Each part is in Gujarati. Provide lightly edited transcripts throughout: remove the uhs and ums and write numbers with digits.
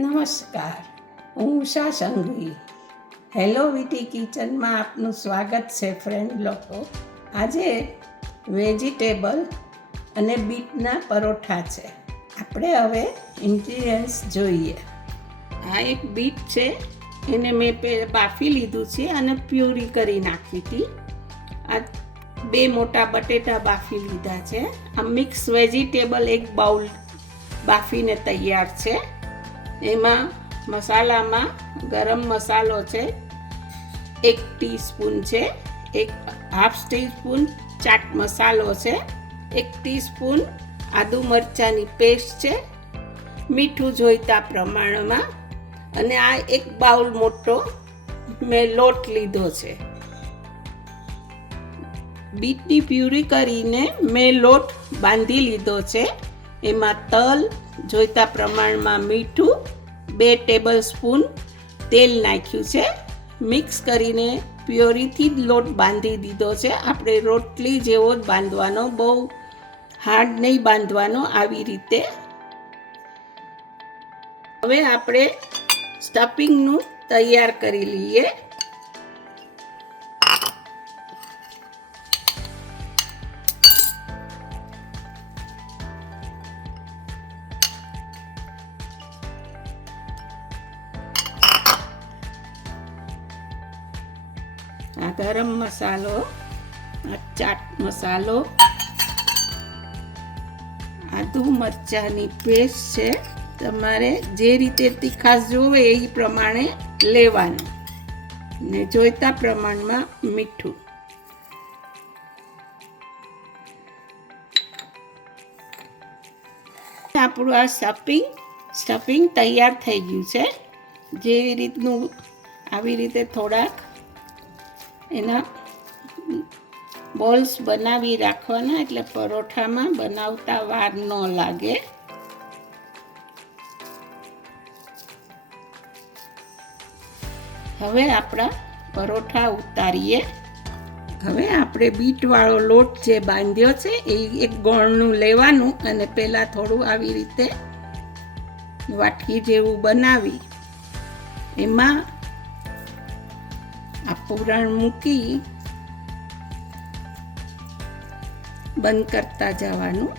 નમસ્કાર, હું ઉષા સંઘવી. હેલો વિટી કિચનમાં આપનું સ્વાગત છે ફ્રેન્ડ લોકો. આજે વેજીટેબલ અને બીટના પરોઠા છે. આપણે હવે ઇન્ગ્રીડિયન્ટ્સ જોઈએ. આ એક બીટ છે, એને મેં બાફી લીધું છે અને પ્યુરી કરી નાખી હતી. આ 2 મોટા બટેટા બાફી લીધા છે. આ મિક્સ વેજીટેબલ એક બાઉલ બાફીને તૈયાર છે. એમાં મસાલામાં ગરમ મસાલો છે, 1 ટીસ્પૂન છે, 1/2 ટીસ્પૂન ચાટ મસાલો છે, 1 ટીસ્પૂન આદુ મરચાંની પેસ્ટ છે, મીઠું જોઈતા પ્રમાણમાં, અને આ 1 બાઉલ મોટો મેં લોટ લીધો છે. બીટની પ્યુરી કરીને મેં લોટ બાંધી લીધો છે. એમાં તલ જોઈતા પ્રમાણમાં, મીઠું, 2 ટેબલ સ્પૂન તેલ નાખ્યું છે. મિક્સ કરીને પ્યોરીથી જ લોટ બાંધી દીધો છે. આપણે રોટલી જેવો જ બાંધવાનો, બહુ હાર્ડ નહીં બાંધવાનો. આવી રીતે હવે આપણે સ્ટફિંગનું તૈયાર કરી લઈએ. આ ગરમ મસાલો, આ ચાટ મસાલો, આદુ મરચાંની પેસ્ટ છે. તમારે જે રીતે તીખાશ જોવે એ પ્રમાણે લેવાનું, ને જોઈતા પ્રમાણમાં મીઠું. આપણું આ સ્ટફિંગ તૈયાર થઈ ગયું છે. જેવી રીતનું આવી રીતે થોડાક એના બોલ્સ બનાવી રાખવાના, એટલે પરોઠામાં બનાવતા વાર ન લાગે. હવે આપણા પરોઠા ઉતારીએ. હવે આપણે બીટવાળો લોટ જે બાંધ્યો છે એ 1 ગોળનું લેવાનું, અને પહેલાં થોડું આવી રીતે વાટકી જેવું બનાવી એમાં આ પૂરણ મૂકી બંધ કરતા જવાનું.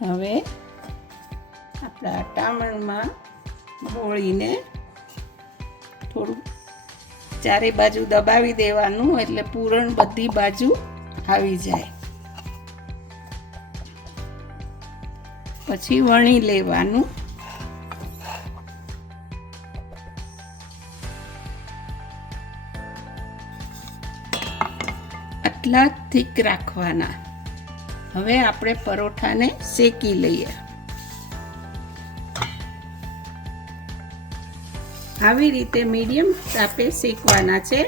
હવે આપણા ટામણમાં બોળીને થોડું ચારે બાજુ દબાવી દેવાનું, એટલે પૂરણ બધી બાજુ આવી જાય. પછી વણી લેવાનું. આટલા થીક રાખવાના. હવે આપણે પરોઠાને શેકી લઈએ. આવી રીતે મીડિયમ તાપે શેકવાના છે.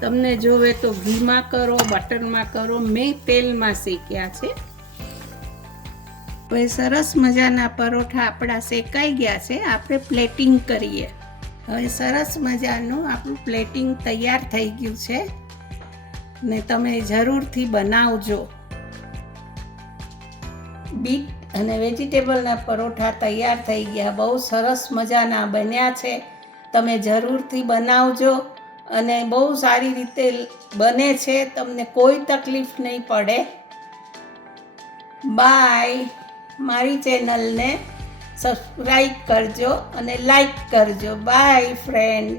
તમને જોવે તો ઘીમાં કરો, બટરમાં કરો, મેં તેલમાં શેક્યા છે. હવે સરસ મજાના પરોઠા આપણા શેકાઈ ગયા છે. આપણે પ્લેટિંગ કરીએ. હવે સરસ મજાનું આપણું પ્લેટિંગ તૈયાર થઈ ગયું છે, ને તમે જરૂરથી બનાવજો. બીટ અને વેજીટેબલના પરોઠા તૈયાર થઈ ગયા. બહુ સરસ મજાના બન્યા છે. તમે જરૂરથી બનાવજો, અને બહુ સારી રીતે બને છે. તમને કોઈ તકલીફ નહીં પડે. બાય. મારી ચેનલને સબસ્ક્રાઈબ કરજો અને લાઈક કરજો. By friend.